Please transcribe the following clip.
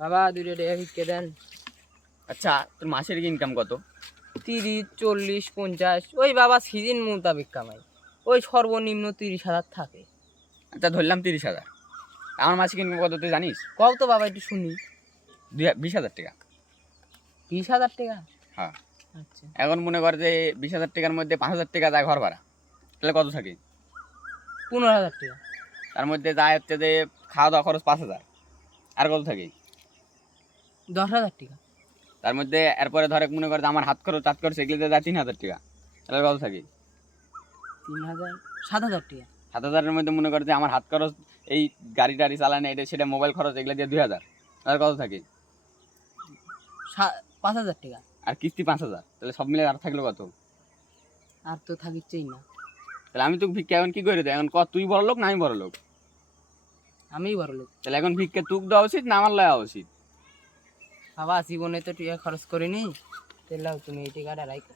বাবা 2 টাকা ভিক্ষে দেন। আচ্ছা তোর মাসের ইনকাম কত? 30, 40, 50 ওই বাবা সিজন মোতাবেক কামাই। ওই সর্বনিম্ন 30,000 থাকে। আচ্ছা ধরলাম 30,000। আমার মাসিক ইনকাম কত তুই জানিস? কও তো বাবা একটু শুনি। 20,000 টাকা। 20,000 টাকা? হ্যাঁ। আচ্ছা। এখন মনে কর যে 20,000 টাকার মধ্যে 5,000 টাকা যায় ঘর ভাড়া, তাহলে কত থাকে? 15,000 টাকা। তার মধ্যে যায় হচ্ছে যে খাওয়া দাওয়া খরচ 5,000, আর কত থাকে? 10,000 টাকা। তার মধ্যে এরপরে ধরে মনে কর যে আমার হাত খরচ টাত খরচ এগুলোতে যায় 3,000 টাকা, তাহলে কত থাকে? 3,000, 7,000 টাকা। 7,000-এর মধ্যে মনে কর যে আমার হাত খরচ এই গাড়ি টাড়ি চালানো এটা সেটা মোবাইল খরচ এগুলো দিয়ে 2,000, তাহলে কত থাকে? 5,000 টাকা। আর কিস্তি 5,000, তাহলে সব মিলে আর থাকলো কত? আর তো থাকিচ্ছেই না। তাহলে আমি তোকে ভিক্ষা এখন কি করে দেয়? এখন ক তুই বড় লোক না আমি বড় লোক? আমিই বড় লোক। তাহলে এখন ভিক্ষা তুক দেওয়া উচিত না আমার লওয়া উচিত? বাবা জীবনে তো টাকা খরচ করিনি, তাহলে তুমি এই টাকাটা রাখো।